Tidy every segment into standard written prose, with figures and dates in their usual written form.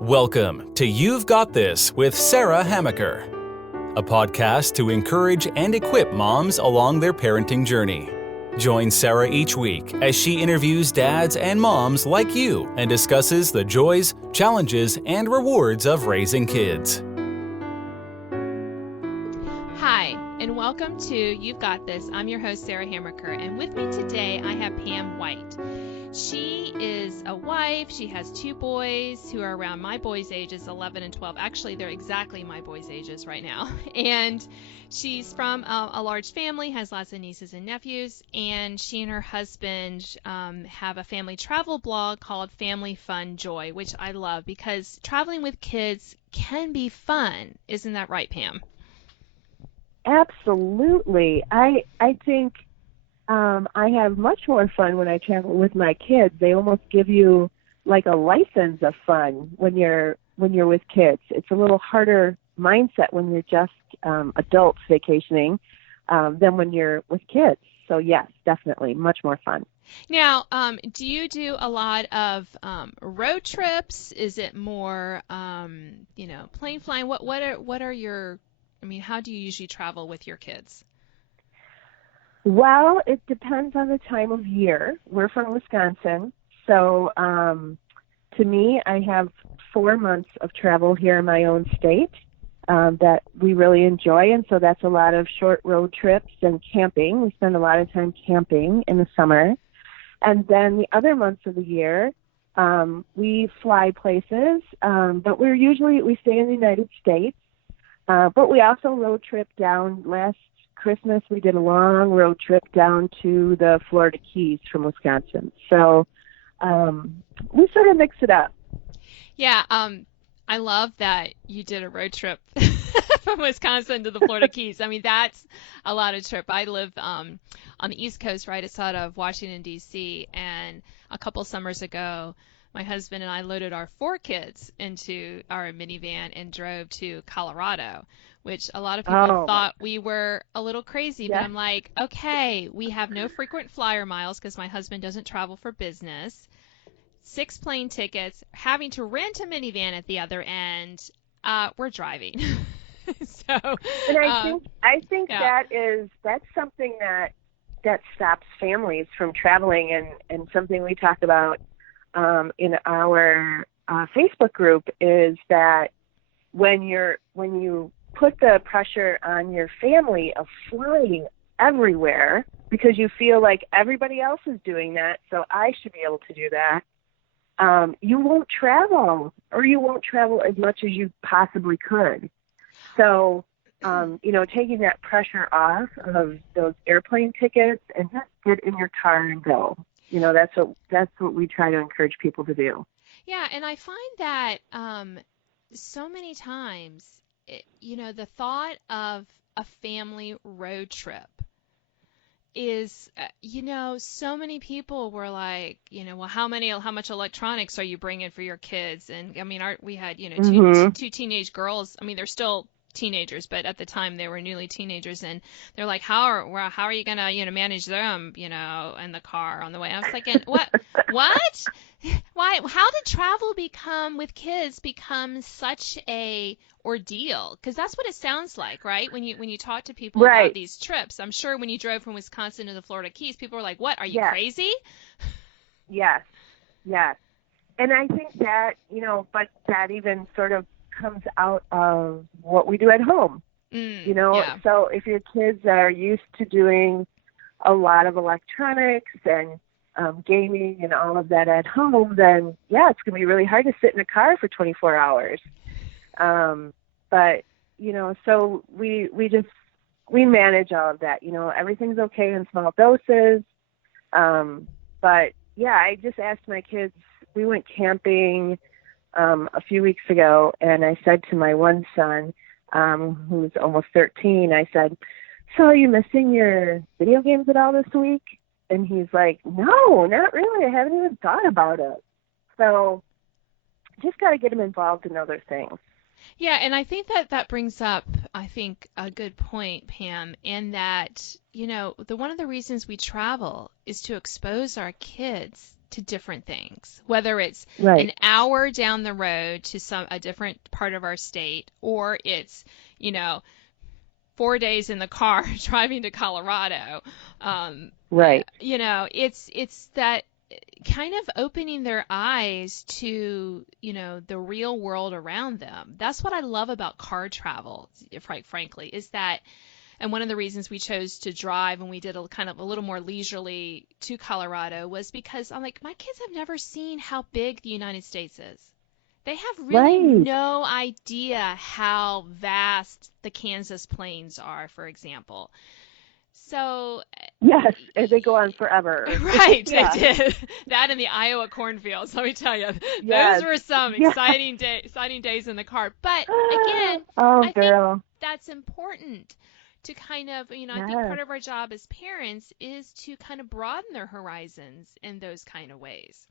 Welcome to You've Got This with Sarah Hamaker, a podcast to encourage and equip moms along their parenting journey. Join Sarah each week as she interviews dads and moms like you and discusses the joys, challenges, and rewards of raising kids. Hi, and welcome to You've Got This. I'm your host, Sarah Hamaker, and with me today I have Pam White. She is a wife. She has two boys who are around my boys' ages, 11 and 12. Actually, they're exactly my boys' ages right now. And she's from a large family, has lots of nieces and nephews, and she and her husband have a family travel blog called Family Fun Joy, which I love because traveling with kids can be fun. Isn't that right, Pam? Absolutely. I think I have much more fun when I travel with my kids. They almost give you like a license of fun when you're with kids. It's a little harder mindset when you're just adults vacationing than when you're with kids. So yes, definitely much more fun. Now, do you do a lot of road trips? Is it more plane flying? What are your how do you usually travel with your kids? Well, it depends on the time of year. We're from Wisconsin, so to me, I have 4 months of travel here in my own state that we really enjoy, and so that's a lot of short road trips and camping. We spend a lot of time camping in the summer. And then the other months of the year, we fly places, but we stay in the United States. But we also road trip down. Last Christmas, we did a long road trip down to the Florida Keys from Wisconsin. So we sort of mix it up. Yeah, I love that you did a road trip from Wisconsin to the Florida Keys. That's a lot of trip. I live on the East Coast, right outside of Washington, D.C., and a couple summers ago, my husband and I loaded our 4 kids into our minivan and drove to Colorado, which a lot of people thought we were a little crazy. Yeah. But I'm like, okay, we have no frequent flyer miles because my husband doesn't travel for business, 6 plane tickets, having to rent a minivan at the other end. We're driving. And I think yeah. that's something that stops families from traveling, and something we talk about in our Facebook group is that when you put the pressure on your family of flying everywhere because you feel like everybody else is doing that, so I should be able to do that, you won't travel, or you won't travel as much as you possibly could. So, taking that pressure off of those airplane tickets and just get in your car and go. That's what we try to encourage people to do. Yeah, and I find that so many times, the thought of a family road trip is, so many people were like, well, how much electronics are you bringing for your kids? And we had, two teenage girls. They're still teenagers, but at the time they were newly teenagers, and they're like, how are you gonna manage them in the car on the way? I was thinking, what why, how did travel become such a ordeal? Because that's what it sounds like, right? When you talk to people right. about these trips, I'm sure when you drove from Wisconsin to the Florida Keys, people were like, what, are you yes. crazy? Yes And I think that but that even sort of comes out of what we do at home. Yeah. So if your kids are used to doing a lot of electronics and gaming and all of that at home, then yeah, it's going to be really hard to sit in a car for 24 hours. But so we manage all of that. Everything's okay in small doses. But yeah, I just asked my kids. We went camping a few weeks ago, and I said to my one son, who's almost 13, I said, so are you missing your video games at all this week? And he's like, no, not really. I haven't even thought about it. So just got to get him involved in other things. Yeah, and I think that brings up, a good point, Pam, in that, one of the reasons we travel is to expose our kids to different things, whether it's Right. an hour down the road to a different part of our state, or it's, 4 days in the car driving to Colorado. Right. It's that kind of opening their eyes to, the real world around them. That's what I love about car travel, frankly, is that, and one of the reasons we chose to drive and we did a kind of a little more leisurely to Colorado was because I'm like, my kids have never seen how big the United States is. They have really Right. no idea how vast the Kansas plains are, for example. So, Yes, and they go on forever. right, Yeah. they did. That and the Iowa cornfields, let me tell you. Yes. Those were some Yeah. exciting days in the car. But again, Oh, I girl. think that's important to kind of, I think Yes. part of our job as parents is to kind of broaden their horizons in those kind of ways.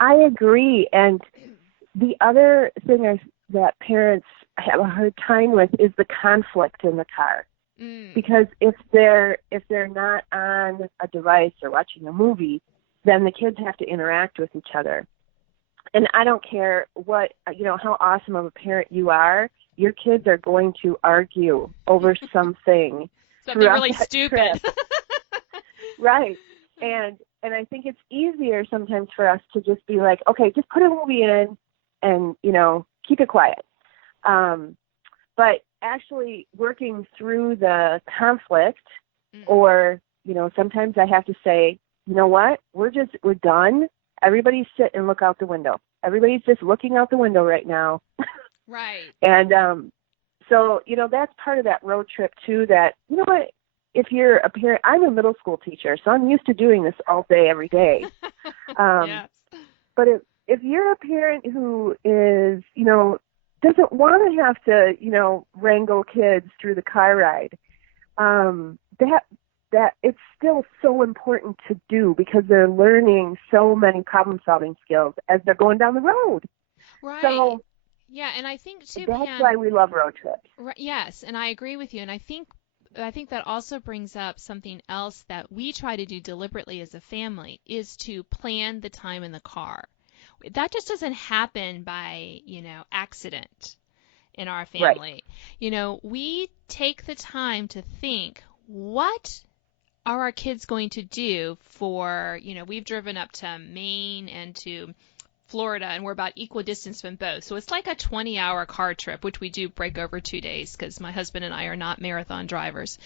I agree. And the other thing that parents have a hard time with is the conflict in the car. Because if they're not on a device or watching a movie, then the kids have to interact with each other. And I don't care how awesome of a parent you are, your kids are going to argue over something really stupid. Right. And I think it's easier sometimes for us to just be like, okay, just put a movie in and, keep it quiet. But actually working through the conflict, or, sometimes I have to say, you know what, we're done. Everybody sit and look out the window. Everybody's just looking out the window right now. Right. And so, that's part of that road trip too, that, what, if you're a parent, I'm a middle school teacher, so I'm used to doing this all day, every day. Yes. But if you're a parent who is, doesn't want to have to, wrangle kids through the car ride, that it's still so important to do, because they're learning so many problem-solving skills as they're going down the road. Right. So, yeah, and I think too, that's Pam, why we love road trips. Right, yes, and I agree with you. And I think that also brings up something else that we try to do deliberately as a family, is to plan the time in the car. That just doesn't happen by, accident in our family. Right. We take the time to think, what are our kids going to do for, we've driven up to Maine and to Florida, and we're about equal distance from both. So it's like a 20-hour car trip, which we do break over 2 days because my husband and I are not marathon drivers.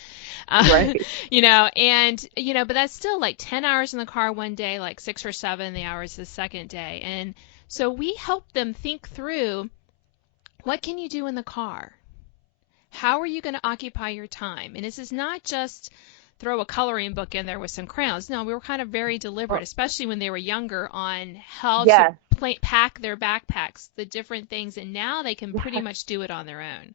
Right. But that's still like 10 hours in the car one day, like 6 or 7 the hours the second day. And so we help them think through, what can you do in the car? How are you going to occupy your time? And this is not just throw a coloring book in there with some crayons. No, we were kind of very deliberate, especially when they were younger, on how to pack their backpacks, the different things, and now they can pretty much do it on their own.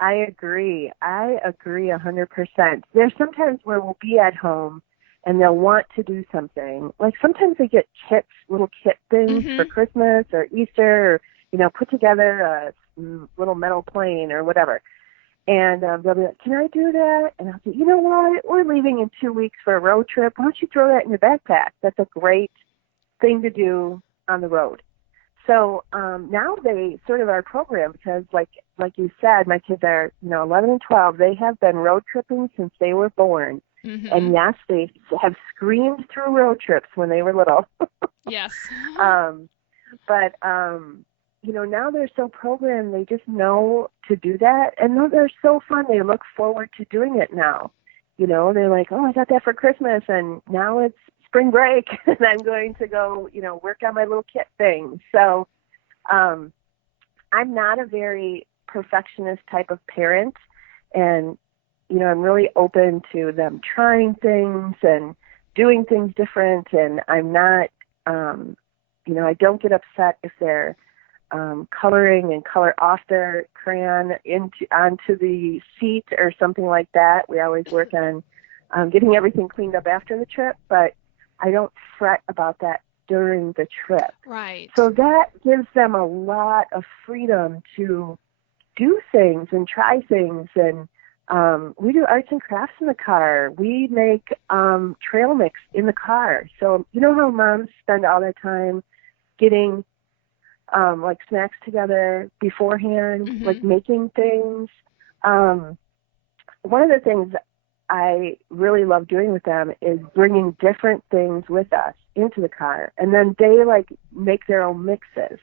I agree 100%. There's sometimes where we'll be at home and they'll want to do something. Like sometimes they get kits, little kit things for Christmas or Easter, or, put together a little metal plane or whatever. And they'll be like, can I do that? And I'll say, you know what? We're leaving in 2 weeks for a road trip. Why don't you throw that in your backpack? That's a great thing to do on the road. So now they sort of are programmed, because like you said, my kids are, 11 and 12. They have been road tripping since they were born. Mm-hmm. And yes, they have screamed through road trips when they were little. Yes. But now they're so programmed, they just know to do that. And they're so fun. They look forward to doing it now. They're like, oh, I got that for Christmas, and now it's spring break, and I'm going to go, work on my little kit thing. So I'm not a very perfectionist type of parent, and, I'm really open to them trying things and doing things different, and I'm not, I don't get upset if they're coloring and color off their crayon onto the seat or something like that. We always work on getting everything cleaned up after the trip, but I don't fret about that during the trip. Right. So that gives them a lot of freedom to do things and try things and We do arts and crafts in the car. We make trail mix in the car. So you know how moms spend all their time getting like snacks together beforehand, Mm-hmm. like making things. One of the things I really love doing with them is bringing different things with us into the car, and then they like make their own mixes.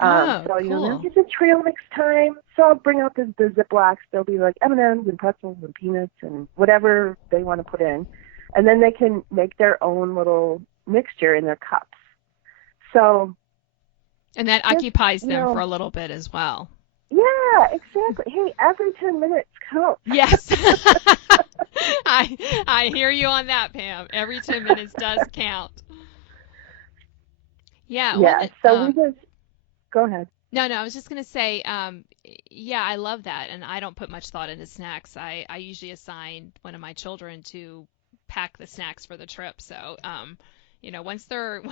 Oh, So, cool. there's a trail mix time. So I'll bring out the Ziplocs. There'll be like M&Ms and pretzels and peanuts and whatever they want to put in. And then they can make their own little mixture in their cups. So, And that just, occupies them for a little bit as well. yeah, exactly. Hey, every 10 minutes counts. Yes. I hear you on that, Pam. Every 10 minutes does count. Yeah. Yeah, so we just, go ahead. No, I was just going to say, yeah, I love that. And I don't put much thought into snacks. I usually assign one of my children to pack the snacks for the trip. So, once they're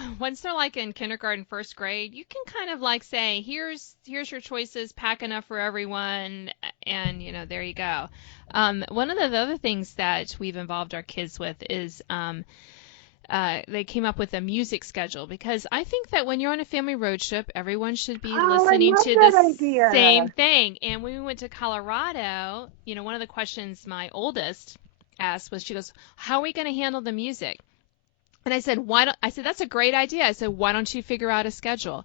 like in kindergarten, first grade, you can kind of like say, here's your choices, pack enough for everyone, and there you go. One of the other things that we've involved our kids with is they came up with a music schedule, because I think that when you're on a family road trip, everyone should be listening to the same thing. And when we went to Colorado, one of the questions my oldest asked was, she goes, how are we going to handle the music? And I said, that's a great idea. I said, why don't you figure out a schedule?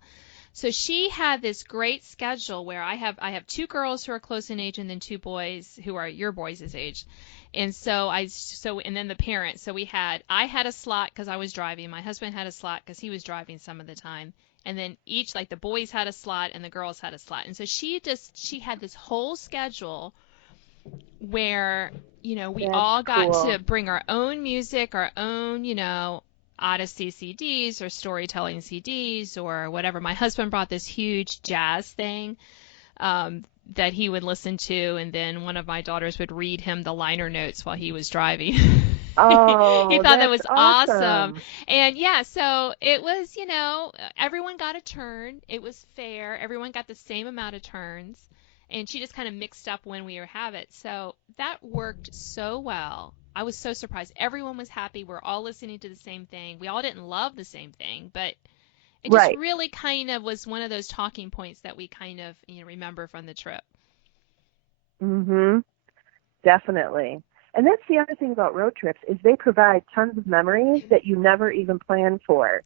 So she had this great schedule where I have two girls who are close in age and then two boys who are your boys' age. And and then the parents. So I had a slot because I was driving. My husband had a slot because he was driving some of the time. And then each, like the boys had a slot and the girls had a slot. And so she had this whole schedule where, we all got to bring our own music, our own, Odyssey CDs or storytelling CDs or whatever. My husband brought this huge jazz thing that he would listen to, and then one of my daughters would read him the liner notes while he was driving. Oh, he thought that was awesome. And yeah, so it was, everyone got a turn. It was fair. Everyone got the same amount of turns. And she just kind of mixed up when we would have it. So that worked so well. I was so surprised. Everyone was happy. We're all listening to the same thing. We all didn't love the same thing, but it just really kind of was one of those talking points that we kind of, remember from the trip. Mhm. Definitely. And that's the other thing about road trips is they provide tons of memories that you never even planned for.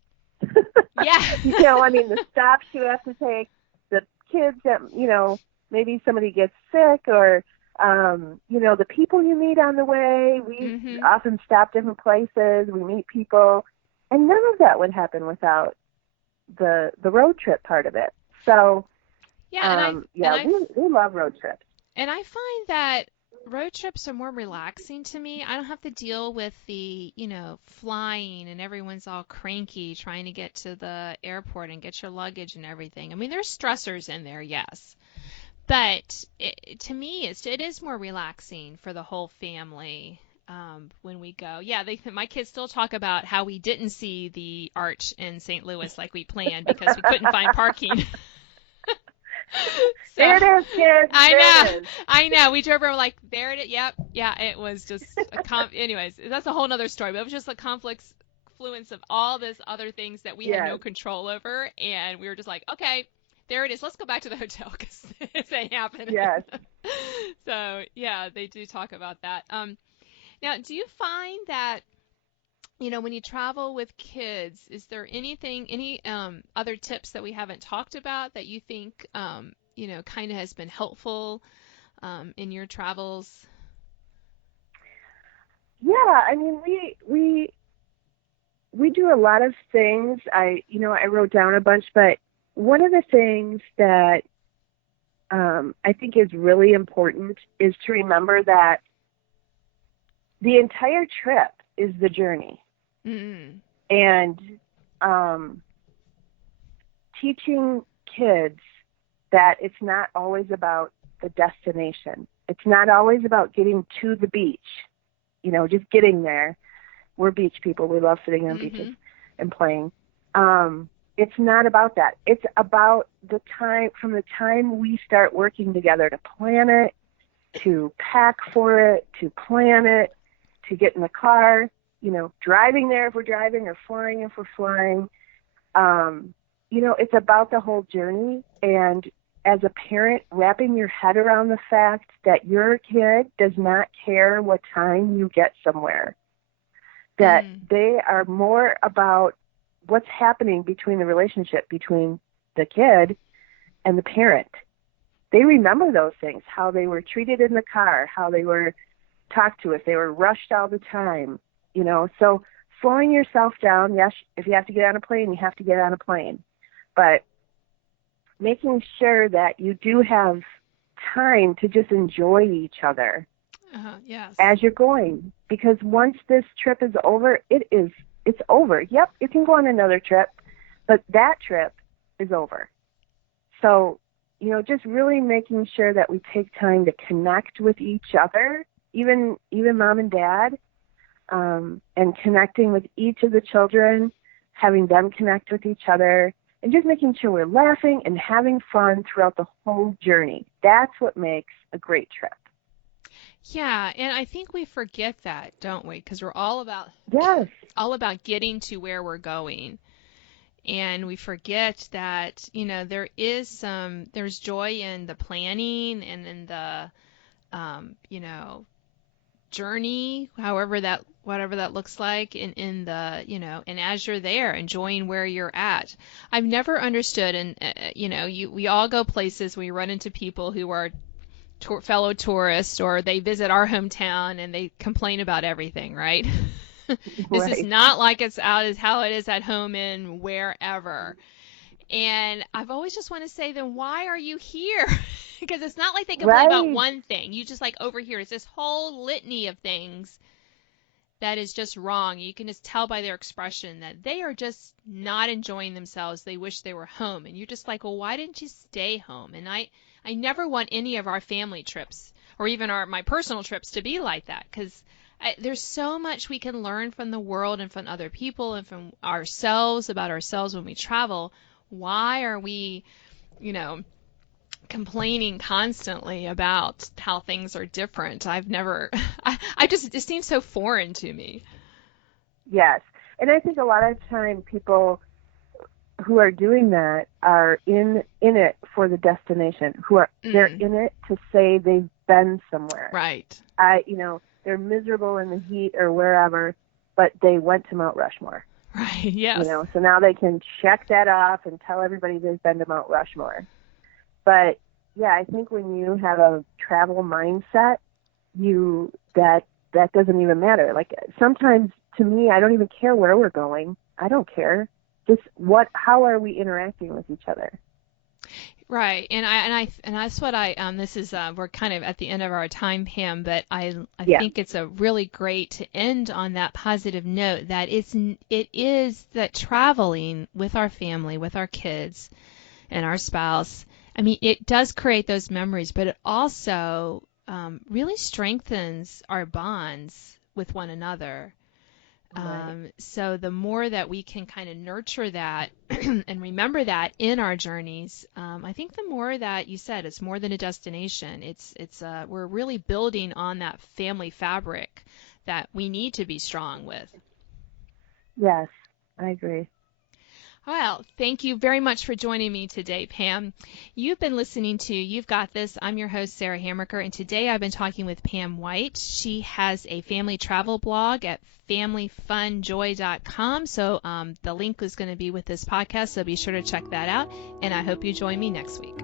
Yeah. The stops you have to take, the kids that, maybe somebody gets sick, or the people you meet on the way. We often stop different places. We meet people, and none of that would happen without the road trip part of it. So, we love road trips. And I find that road trips are more relaxing to me. I don't have to deal with the, flying and everyone's all cranky trying to get to the airport and get your luggage and everything. I mean, there's stressors in there, yes. But to me, it is more relaxing for the whole family when we go. Yeah, my kids still talk about how we didn't see the arch in St. Louis like we planned because we couldn't find parking. So, there it is, kids. I know. We drove around like, there it is. Yep. Yeah, it was just anyways, that's a whole nother story. But it was just a confluence of all this other things that we had no control over. And we were just like, okay, there it is. Let's go back to the hotel because this ain't happening. Yes. So, yeah, they do talk about that. Now, do you find that, when you travel with kids, is there any other tips that we haven't talked about that you think, kind of has been helpful in your travels? Yeah, we do a lot of things. I wrote down a bunch, but one of the things that I think is really important is to remember that the entire trip is the journey. Mm-hmm. And teaching kids that it's not always about the destination. It's not always about getting to the beach, just getting there. We're beach people. We love sitting on beaches and playing. It's not about that. It's about from the time we start working together to plan it, to pack for it, to plan it, to get in the car, driving there if we're driving or flying if we're flying. It's about the whole journey. And as a parent, wrapping your head around the fact that your kid does not care what time you get somewhere, that they are more about what's happening between the relationship between the kid and the parent. They remember those things, how they were treated in the car, how they were talked to, if they were rushed all the time, So slowing yourself down, yes, if you have to get on a plane, you have to get on a plane. But making sure that you do have time to just enjoy each other yes. as you're going. Because once this trip is over, it's over. Yep, you can go on another trip, but that trip is over. So, just really making sure that we take time to connect with each other, even mom and dad, and connecting with each of the children, having them connect with each other, and just making sure we're laughing and having fun throughout the whole journey. That's what makes a great trip. Yeah, and I think we forget that, don't we? Because we're all about getting to where we're going. And we forget that, there's joy in the planning and in the, journey, whatever that looks like, in the, and as you're there, enjoying where you're at. I've never understood, and, we all go places, we run into people who are fellow tourists, or they visit our hometown and they complain about everything, right? This is not like it's out as how it is at home in wherever. And I've always just want to say, then why are you here? Because it's not like they complain about one thing. You just over here. It's this whole litany of things that is just wrong. You can just tell by their expression that they are just not enjoying themselves. They wish they were home. And you're just like, well, why didn't you stay home? And I never want any of our family trips or even my personal trips to be like that, because there's so much we can learn from the world and from other people and from ourselves, about ourselves when we travel. Why are we, complaining constantly about how things are different? It seems so foreign to me. Yes. And I think a lot of time people who are doing that are in it for the destination, they're in it to say they've been somewhere. Right. They're miserable in the heat or wherever, but they went to Mount Rushmore. Right, yes. So now they can check that off and tell everybody they've been to Mount Rushmore. But, yeah, I think when you have a travel mindset, that doesn't even matter. Like, sometimes, to me, I don't even care where we're going. I don't care. Just how are we interacting with each other? Right, and that's what this is. We're kind of at the end of our time, Pam, but I think it's a really great to end on that positive note. That it is that traveling with our family, with our kids, and our spouse. I mean, it does create those memories, but it also really strengthens our bonds with one another. Right. So the more that we can kind of nurture that and remember that in our journeys, I think the more that you said, it's more than a destination. We're really building on that family fabric that we need to be strong with. Yes, I agree. Well, thank you very much for joining me today, Pam. You've been listening to You've Got This. I'm your host, Sarah Hammaker, and today I've been talking with Pam White. She has a family travel blog at familyfunjoy.com, so the link is going to be with this podcast, so be sure to check that out, and I hope you join me next week.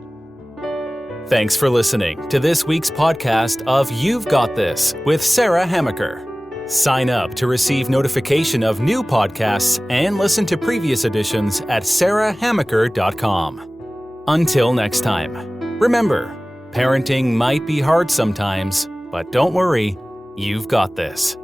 Thanks for listening to this week's podcast of You've Got This with Sarah Hammaker. Sign up to receive notification of new podcasts and listen to previous editions at sarahhammaker.com. Until next time, remember, parenting might be hard sometimes, but don't worry, you've got this.